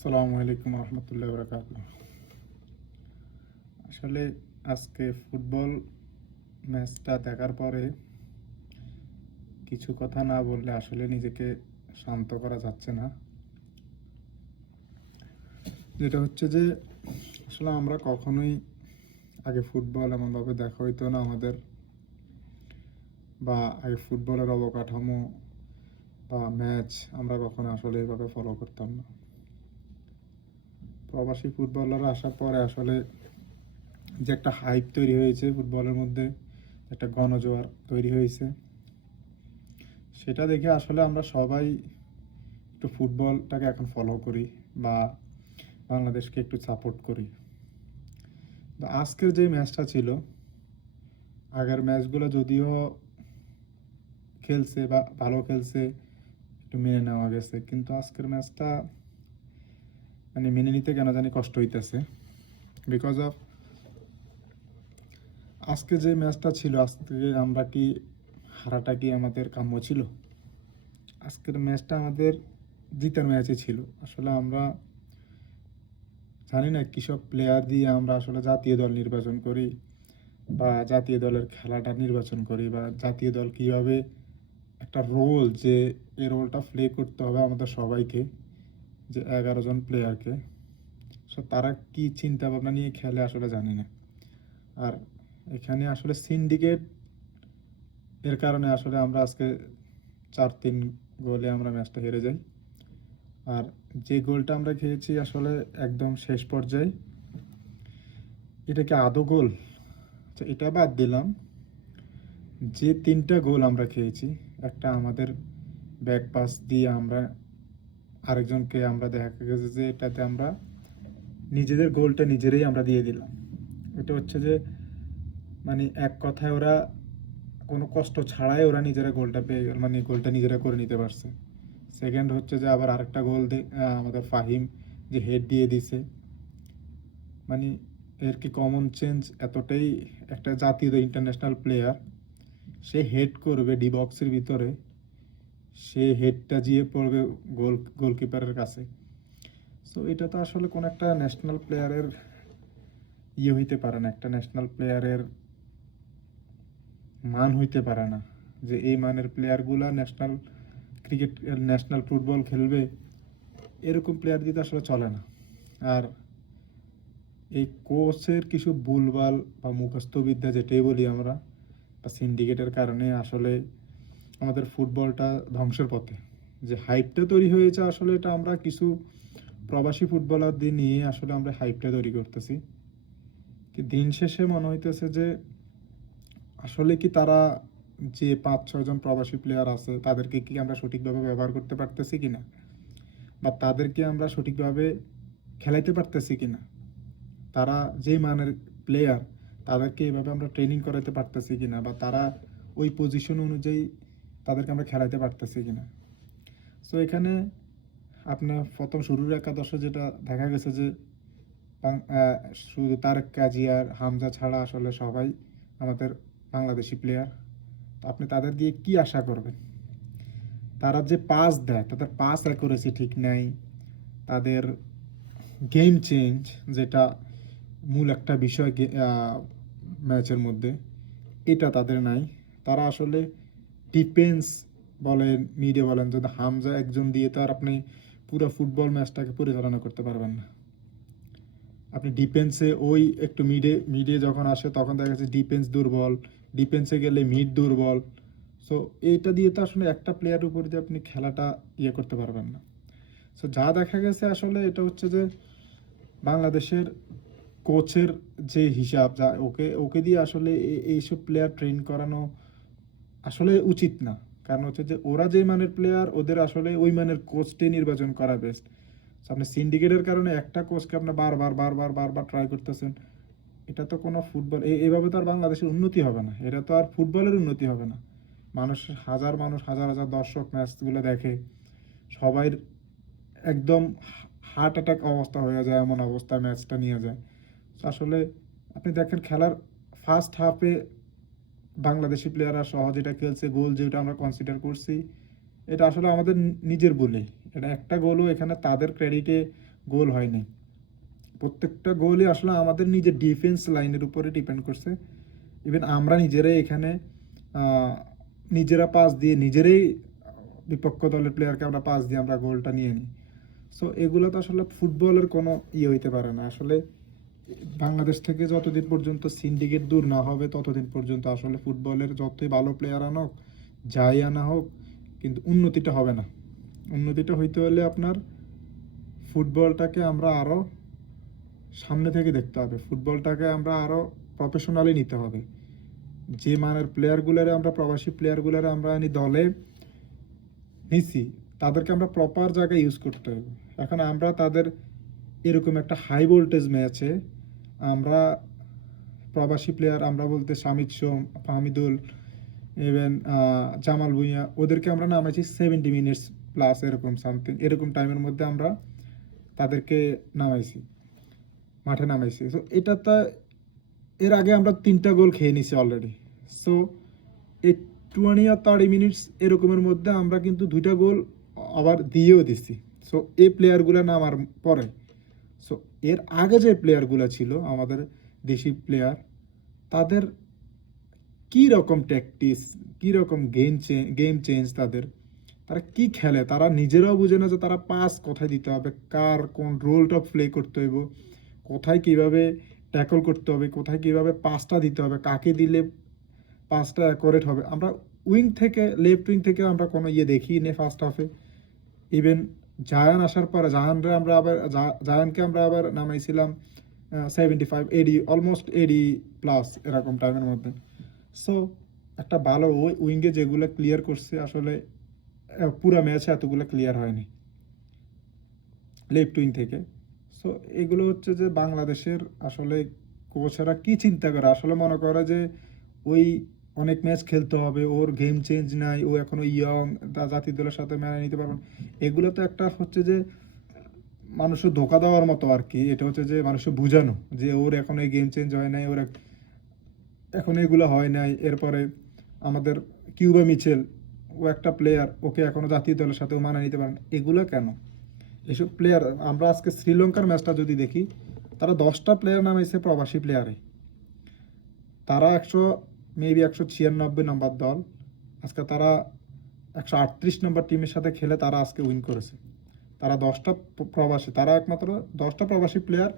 আসসালামু আলাইকুম রহমতুল্লাহ বরকাত। আসলে আজকে ফুটবল ম্যাচটা দেখার পরে কিছু কথা না বললে আসলে নিজেকে শান্ত করা যাচ্ছে না। যেটা হচ্ছে যে আসলে আমরা কখনোই আগে ফুটবল এমনভাবে দেখা হইতো না আমাদের, বা আগে ফুটবলের অবকাঠামো বা ম্যাচ আমরা কখনো আসলে এভাবে ফলো করতাম না। প্রবাসী ফুটবলাররা আসার পরে আসলে যে একটা হাইপ তৈরি হয়েছে ফুটবলের মধ্যে, একটা গণজোয়ার তৈরি হয়েছে, সেটা দেখে আসলে আমরা সবাই একটু ফুটবলটাকে এখন ফলো করি বা বাংলাদেশকে একটু সাপোর্ট করি। তো আজকের যে ম্যাচটা ছিল, আগের ম্যাচগুলো যদিও খেলছে বা ভালো খেলছে, একটু মেনে নেওয়া গেছে, কিন্তু আজকের ম্যাচটা মানে মেনে নিতে কেন জানি কষ্ট হইতেছে। বিকজ অফ আজকে যে ম্যাচটা ছিল, আজকে আমরা কি হারাটা কি আমাদের কাম্য ছিল? আজকের ম্যাচটা আমাদের জিতার ম্যাচই ছিল। আসলে আমরা জানি না কিসব প্লেয়ার দিয়ে আমরা আসলে জাতীয় দল নির্বাচন করি বা জাতীয় দলের খেলাটা নির্বাচন করি, বা জাতীয় দল কিভাবে একটা রোল, যে এই রোলটা প্লে করতে হবে আমাদের সবাইকে, যে 11 জন প্লেয়ারকে, সো তারা কি চিন্তা ভাবনা নিয়ে খেলে আসলে জানি না। আর এখানে আসলে সিন্ডিকেট এর কারণে আসলে আমরা আজকে 4-3 গোলে আমরা ম্যাচটা হেরে যাই। আর যে গোলটা আমরা খেয়েছি আসলে একদম শেষ পর্যায়ে, এটা কি আদৌ গোল? তো এটা বাদ দিলাম, যে 3টা গোল আমরা খেয়েছি, একটা আমাদের ব্যাক পাস দিয়ে আমরা আরেকজনকে, আমরা দেখা গেছে যে এটাতে আমরা নিজেদের গোলটা নিজেরাই আমরা দিয়ে দিলাম। এটা হচ্ছে যে মানে এক কথায় ওরা কোনো কষ্ট ছাড়াই ওরা নিজেরা গোলটা পেয়ে গেল, মানে গোলটা নিজেরা করে নিতে পারছে। সেকেন্ড হচ্ছে যে আবার আরেকটা গোল আমাদের ফাহিম যে হেড দিয়ে দিছে, মানে এর কি কমন সেন্স এতটাই! একটা জাতীয় ইন্টারন্যাশনাল প্লেয়ার, সে হেড করবে ডি বক্সের ভিতরে, সে হেডটা গিয়ে পড়বে গোলকিপারের কাছে। সো এটা তো আসলে কোন একটা ন্যাশনাল প্লেয়ারের হইতে পারে না, একটা ন্যাশনাল প্লেয়ারের মান হইতে পারে না, যে এই মানের প্লেয়ারগুলা ন্যাশনাল ক্রিকেট, ন্যাশনাল ফুটবল খেলবে, এরকম প্লেয়ার দিয়ে তো আসলে চলে না। আর এই কোচের কিছু ভুলভাল বা মুখস্থ বিদ্যা যেটাই বলি আমরা, বা সিন্ডিকেটের কারণে আসলে আমাদের ফুটবলটা ধ্বংসের পথে। যে হাইপটা তৈরি হয়েছে আসলে এটা আমরা কিছু প্রবাসী ফুটবলারদের নিয়ে আসলে আমরা হাইপটা তৈরি করতেছি। কি দিন শেষে মনে হইতেছে যে আসলে কি তারা, যে 5-6 জন প্রবাসী প্লেয়ার আছে, তাদেরকে কি আমরা সঠিকভাবে ব্যবহার করতে পারতেছি কিনা, বা তাদেরকে আমরা সঠিকভাবে খেলাইতে পারতেছি কিনা, তারা যে মানের প্লেয়ার, তাদেরকে এইভাবে আমরা ট্রেনিং করাতে পারতেছি কিনা, বা তারা ওই পজিশন অনুযায়ী তাদেরকে আমরা খেলাইতে পারতেছি কিনা। সো এখানে আপনার প্রথম শুরুর একাদশে যেটা দেখা গেছে যে শুধু তারেক কাজী আর হামজা ছাড়া আসলে সবাই আমাদের বাংলাদেশি প্লেয়ার। আপনি তাদের দিয়ে কি আশা করবেন? তারা যে পাস দেয়, তাদের পাস অ্যাকুরেসি ঠিক নাই, তাদের গেম চেঞ্জ, যেটা মূল একটা বিষয় ম্যাচের মধ্যে, এটা তাদের নাই। তারা আসলে ডিফেন্স বলেন, মিডে বলেন, যদি হামজা একজন দিয়ে তো আর আপনি পুরো ফুটবল ম্যাচটাকে পরিচালনা করতে পারবেন না। আপনি ডিফেন্সে ওই একটু মিডে মিডে যখন আসে তখন দেখা যাচ্ছে ডিফেন্স দুর্বল, ডিফেন্সে গেলে মিড দুর্বল। সো এইটা দিয়ে তো আসলে একটা প্লেয়ারের উপর দিয়ে আপনি খেলাটা করতে পারবেন না। সো যা দেখা গেছে আসলে এটা হচ্ছে যে বাংলাদেশের কোচের যে হিসাব, যা ওকে ওকে দিয়ে আসলে এইসব প্লেয়ার ট্রেন করানো আসলে উচিত না। কারণ হচ্ছে যে ওরা যে মানের প্লেয়ার, ওদের আসলে ওই মানের কোচটাই নির্বাচন করা বেস্ট। আপনি সিন্ডিকেটের কারণে একটা কোচকে আপনি বারবার বারবার বারবার ট্রাই করতেছেন, এটা তো কোনো ফুটবল, এইভাবে তো আর বাংলাদেশের উন্নতি হবে না, এটা তো আর ফুটবলের উন্নতি হবে না। মানুষ হাজার হাজার দর্শক ম্যাচগুলো দেখে, সবাই একদম হার্ট অ্যাটাক অবস্থা হয়ে যায়, এমন অবস্থায় ম্যাচটা নিয়ে যায়। তো আসলে আপনি দেখেন খেলার ফার্স্ট হাফে বাংলাদেশি প্লেয়াররা সহজ এটা খেলছে, গোল যেটা আমরা কনসিডার করছি, এটা আসলে আমাদের নিজের বলে, এটা একটা গোলও এখানে তাদের ক্রেডিটে গোল হয় নাই। প্রত্যেকটা গোলই আসলে আমাদের নিজের ডিফেন্স লাইনের উপরে ডিপেন্ড করছে। ইভেন আমরা নিজেরাই এখানে নিজেরা পাস দিয়ে নিজেরাই বিপক্ষ দলের প্লেয়ারকে আমরা পাস দিয়ে আমরা গোলটা নিয়ে নিই। সো এগুলো তো আসলে ফুটবলের কোনো হইতে পারে না। আসলে বাংলাদেশ থেকে যতদিন পর্যন্ত সিন্ডিকেট দূর না হবে ততদিন পর্যন্ত আসলে ফুটবলের যতই ভালো প্লেয়ার আনুক, যাই আনা হোক, কিন্তু উন্নতিটা হবে না। উন্নতিটা হইতে হলে আপনার ফুটবলটাকে আমরা আরও সামনে থেকে দেখতে হবে। ফুটবলটাকে আমরা আরও প্রফেশনালি নিতে হবে। যে মানের প্লেয়ারগুলোরে আমরা প্রবাসী প্লেয়ারগুলোরে আমরা দলে নিছি, তাদেরকে আমরা প্রপার জায়গায় ইউজ করতে হবে। এখন আমরা তাদের এরকম একটা হাই ভোল্টেজ ম্যাচে আমরা প্রবাসী প্লেয়ার আমরা বলতে শামিদ সোম, ফাহমিদুল, ইভেন জামাল ভুঁইয়া, ওদেরকে আমরা নামাইছি 70 মিনিটস প্লাস এরকম সামথিং, এরকম টাইমের মধ্যে আমরা তাদেরকে নামাইছি, মাঠে নামাইছি। সো এটা তো এর আগে আমরা 3টা গোল খেয়ে নিছি অলরেডি। সো এই 20 or 30 মিনিটস এরকমের মধ্যে আমরা কিন্তু 2টা গোল আবার দিয়েও দিচ্ছি। সো এই প্লেয়ারগুলো নামার পরে, সো এর আগে যে প্লেয়ারগুলো ছিল আমাদের দেশি প্লেয়ার, তাদের কি রকম ট্যাকটিক্স, কি রকম গেম চেঞ্জ, তারা কি খেলে, তারা নিজেরাও বুঝে না যে তারা পাস কোথায় দিতে হবে, কার কোন রোলটা প্লে করতে হইব, কোথায় কিভাবে ট্যাকল করতে হবে, কোথায় কিভাবে পাসটা দিতে হবে, কাকে দিলে পাসটা অ্যাকুরেট হবে। আমরা উইং থেকে, লেফট উইং থেকে আমরা কোনো দেখি নে ফার্স্ট হাফে। ইভেন জায়ান আসার পরে জায়ানকে আমরা আবার নামাইছিলাম 75 80, অলমোস্ট 80 প্লাস এরকম টাইমের মধ্যে। সো একটা ভালো উইঙ্গে যেগুলো ক্লিয়ার করছে, আসলে পুরা ম্যাচে এতগুলো ক্লিয়ার হয়নি লেফট উইং থেকে। সো এগুলো হচ্ছে যে বাংলাদেশের আসলে কোচেরা কি চিন্তা করে, আসলে মনে করে যে ওই অনেক ম্যাচ খেলতে হবে, ওর গেম চেঞ্জ নাই, ও এখনো ইয়ং, জাতীয় দলের সাথে মেনে নিতে পারবেন। এগুলো তো একটা হচ্ছে যে মানুষের ধোকা দেওয়ার মতো আর কি। এটা হচ্ছে যে মানুষের বুঝানো যে ওর এখন এই গেম চেঞ্জ হয় নাই, ওর এখন এগুলো হয় নাই। এরপরে আমাদের কিউবা মিচেল, ও একটা প্লেয়ার, ওকে এখনো জাতীয় দলের সাথেও মানিয়ে নিতে পারেন। এগুলো কেন? এসব প্লেয়ার আমরা আজকে শ্রীলঙ্কার ম্যাচটা যদি দেখি, তারা 10টা প্লেয়ার নামাইছে প্রবাসী প্লেয়ারে। তারা মেবি 196 নাম্বার দল, আজকে তারা 138 নম্বর টিমের সাথে খেলে তারা আজকে উইন করেছে। তারা 10টা প্রবাসী, তারা একমাত্র 10টা প্রবাসী প্লেয়ার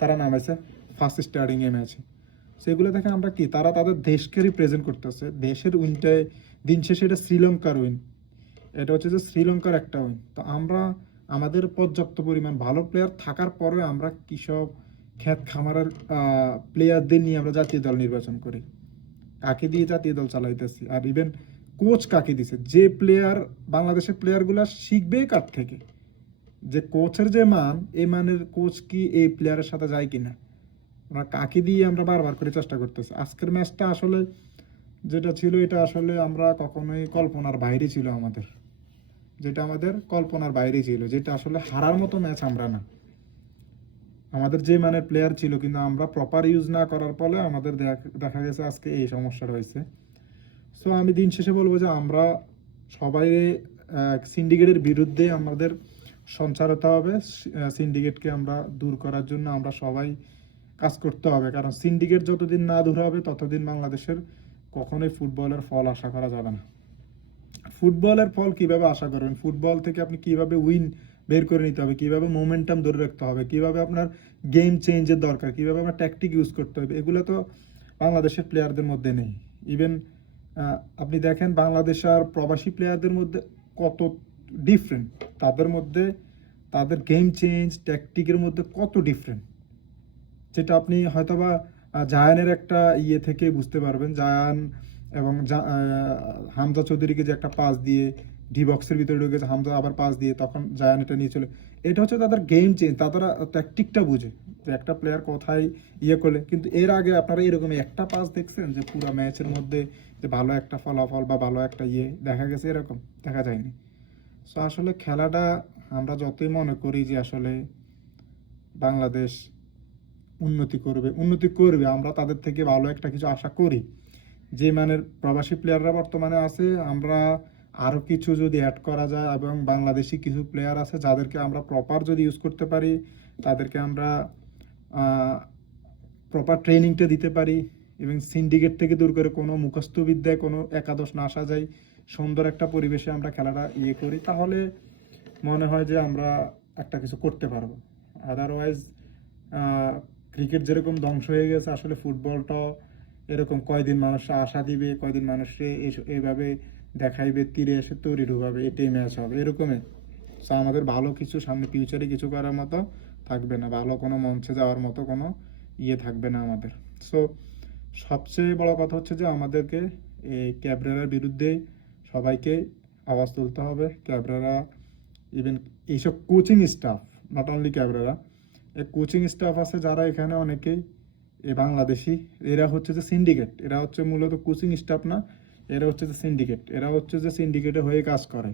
তারা নামাইছে ফার্স্ট স্টার্টিংয়ে ম্যাচে। সেগুলো দেখে আমরা কি, তারা তাদের দেশকে রিপ্রেজেন্ট করতেছে। দেশের উইনটায় দিন শেষে এটা শ্রীলঙ্কার উইন, এটা হচ্ছে যে শ্রীলঙ্কার একটা উইন। তো আমরা আমাদের পর্যাপ্ত পরিমাণ ভালো প্লেয়ার থাকার পরে আমরা কৃষক ক্ষেত খামারের প্লেয়ারদের নিয়ে আমরা জাতীয় দল নির্বাচন করি, কাকে দিয়ে জাতীয় দল চালাইতেছি। আর ইভেন কোচ কাকে দিছে, যে প্লেয়ার, বাংলাদেশের প্লেয়ারগুলো শিখবে কার থেকে, যে কোচের যে মান, এই মানের কোচ কি এই প্লেয়ারের সাথে যায় কিনা, আমরা কাকে দিয়ে আমরা বারবার করে চেষ্টা করতেছি। আজকের ম্যাচটা আসলে যেটা ছিল, এটা আসলে আমরা কখনোই কল্পনার বাইরে ছিল আমাদের, যেটা আমাদের কল্পনার বাইরে ছিল, যেটা আসলে হারার মতো ম্যাচ আমরা না। আমাদের যে মানের প্লেয়ার ছিল, কিন্তু আমরা প্রপার ইউজ না করার ফলে আমাদের দেখা গেছে আজকে এই সমস্যাটা হয়েছে। সো আমি দিন শেষে বলবো যে আমরা সবাই সিন্ডিকেটের বিরুদ্ধে আমাদের সঞ্চার হতে হবে। সিন্ডিকেটকে আমরা দূর করার জন্য আমরা সবাই কাজ করতে হবে, কারণ সিন্ডিকেট যতদিন না দূর হবে ততদিন বাংলাদেশের কখনোই ফুটবলের ফল আশা করা যাবে না। ফুটবলের ফল কিভাবে আশা করবেন? ফুটবল থেকে আপনি কিভাবে উইন বের করে নিতে হবে, কিভাবে মোমেন্টাম ধরে রাখতে হবে, কিভাবে আপনার গেম চেঞ্জের দরকার, কিভাবে আপনার ট্যাকটিক ইউজ করতে হবে, এগুলো তো বাংলাদেশের প্লেয়ারদের মধ্যে নেই। ইভেন আপনি দেখেন বাংলাদেশ আর প্রবাসী প্লেয়ারদের মধ্যে কত ডিফারেন্ট, তাদের মধ্যে তাদের গেম চেঞ্জ ট্যাকটিকের মধ্যে কত ডিফারেন্ট, যেটা আপনি হয়তোবা জায়ানের একটা থেকে বুঝতে পারবেন। জায়ান এবং হামজা চৌধুরীকে যে একটা পাস দিয়ে ডি বক্সের ভিতরে ঢুকেছে, হামজা আবার পাস দিয়ে তখন জায়ান এটা নিয়ে চলে, এটা হচ্ছে তাদের গেম চেঞ্জ, তারা ট্যাকটিকটা বুঝে যে একটা প্লেয়ার কোথায় করলে। কিন্তু এর আগে আপনারা এরকম একটা পাস দেখছেন যে পুরো ম্যাচের মধ্যে যে ভালো একটা ফলাফল বা ভালো একটা দেখা গেছে? এরকম দেখা যায়নি। সো আসলে খেলাটা আমরা যতই মনে করি যে আসলে বাংলাদেশ উন্নতি করবে, আমরা তাদের থেকে ভালো একটা কিছু আশা করি। যে মানের প্রবাসী প্লেয়াররা বর্তমানে আছে, আমরা আরও কিছু যদি অ্যাড করা যায় এবং বাংলাদেশি কিছু প্লেয়ার আছে যাদেরকে আমরা প্রপার যদি ইউজ করতে পারি, তাদেরকে আমরা প্রপার ট্রেনিংটা দিতে পারি এবং সিন্ডিকেট থেকে দূর করে কোনো মুখস্থ বিদ্যায় কোনো একাদশ না আসা যায়, সুন্দর একটা পরিবেশে আমরা খেলাটা করি, তাহলে মনে হয় যে আমরা একটা কিছু করতে পারবো। আদারওয়াইজ ক্রিকেট যেরকম ধ্বংস হয়ে গেছে, আসলে ফুটবলটাও এরকম কয়দিন মানুষ আশা দিবে, কয়দিন মানুষকে এইভাবে দেখাইবে, তীরে এসে তৈরি ঢুকাবে, এটাই ম্যাচ হবে এরকমই। সো আমাদের ভালো কিছু সামনে ফিউচারে কিছু করার মতো থাকবে না, ভালো কোনো মঞ্চে যাওয়ার মতো কোনো থাকবে না আমাদের। সো সবচেয়ে বড় কথা হচ্ছে যে আমাদেরকে এই ক্যাবরেরার বিরুদ্ধে সবাইকে আওয়াজ তুলতে হবে। ক্যাবরেরা, ইভেন এইসব coaching staff, not only Cabrera, এই কোচিং স্টাফ আছে যারা এখানে অনেকেই এই বাংলাদেশি, এরা হচ্ছে যে সিন্ডিকেট, এরা হচ্ছে মূলত কোচিং স্টাফ না, এরা হচ্ছে যে সিন্ডিকেট, এরা হচ্ছে যে সিন্ডিকেটে হয়ে কাজ করে।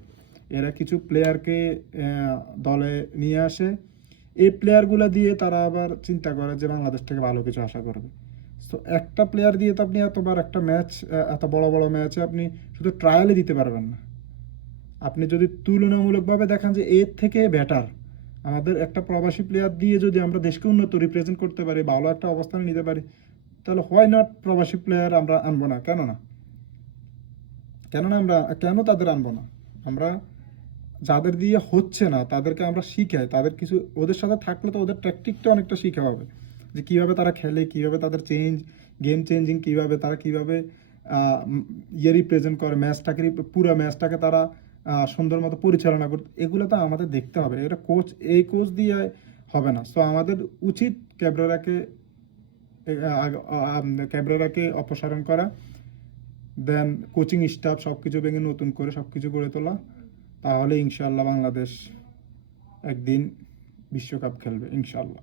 এরা কিছু প্লেয়ারকে দলে নিয়ে আসে, এই প্লেয়ারগুলো দিয়ে তারা আবার চিন্তা করে যে বাংলাদেশ থেকে ভালো কিছু আশা করবে। তো একটা প্লেয়ার দিয়ে তো আপনি এতবার একটা ম্যাচ, এত বড় বড় ম্যাচে আপনি শুধু ট্রায়ালে দিতে পারবেন না। আপনি যদি তুলনামূলকভাবে দেখেন যে এর থেকে বেটার আমাদের একটা প্রবাসী প্লেয়ার দিয়ে যদি আমরা দেশকে উন্নত রিপ্রেজেন্ট করতে পারি, ভালো একটা অবস্থানে নিতে পারি, তাহলে হোয়াই নট প্রবাসী প্লেয়ার আমরা আনবো না? কেননা আমরা কেন তাদের আনবো না? আমরা যাদের দিয়ে হচ্ছে না তাদেরকে আমরা শিখাই, তাদের কিছু ওদের সাথে থাকলে তো ওদের ট্যাকটিকটা অনেকটা শিখা হবে, যে কীভাবে তারা খেলে, কীভাবে তাদের গেম চেঞ্জিং, কীভাবে তারা কীভাবে রিপ্রেজেন্ট করে ম্যাচটাকে, পুরো ম্যাচটাকে তারা সুন্দর মতো পরিচালনা করতে, এগুলো তো আমাদের দেখতে হবে। এটা কোচ দিয়ে হবে না। সো আমাদের উচিত ক্যাবরেরাকে অপসারণ করা, দেন কোচিং স্টাফ সব কিছু ভেঙে নতুন করে সব কিছু গড়ে তোলা, তাহলে ইনশাল্লাহ বাংলাদেশ একদিন বিশ্বকাপ খেলবে ইনশাল্লাহ।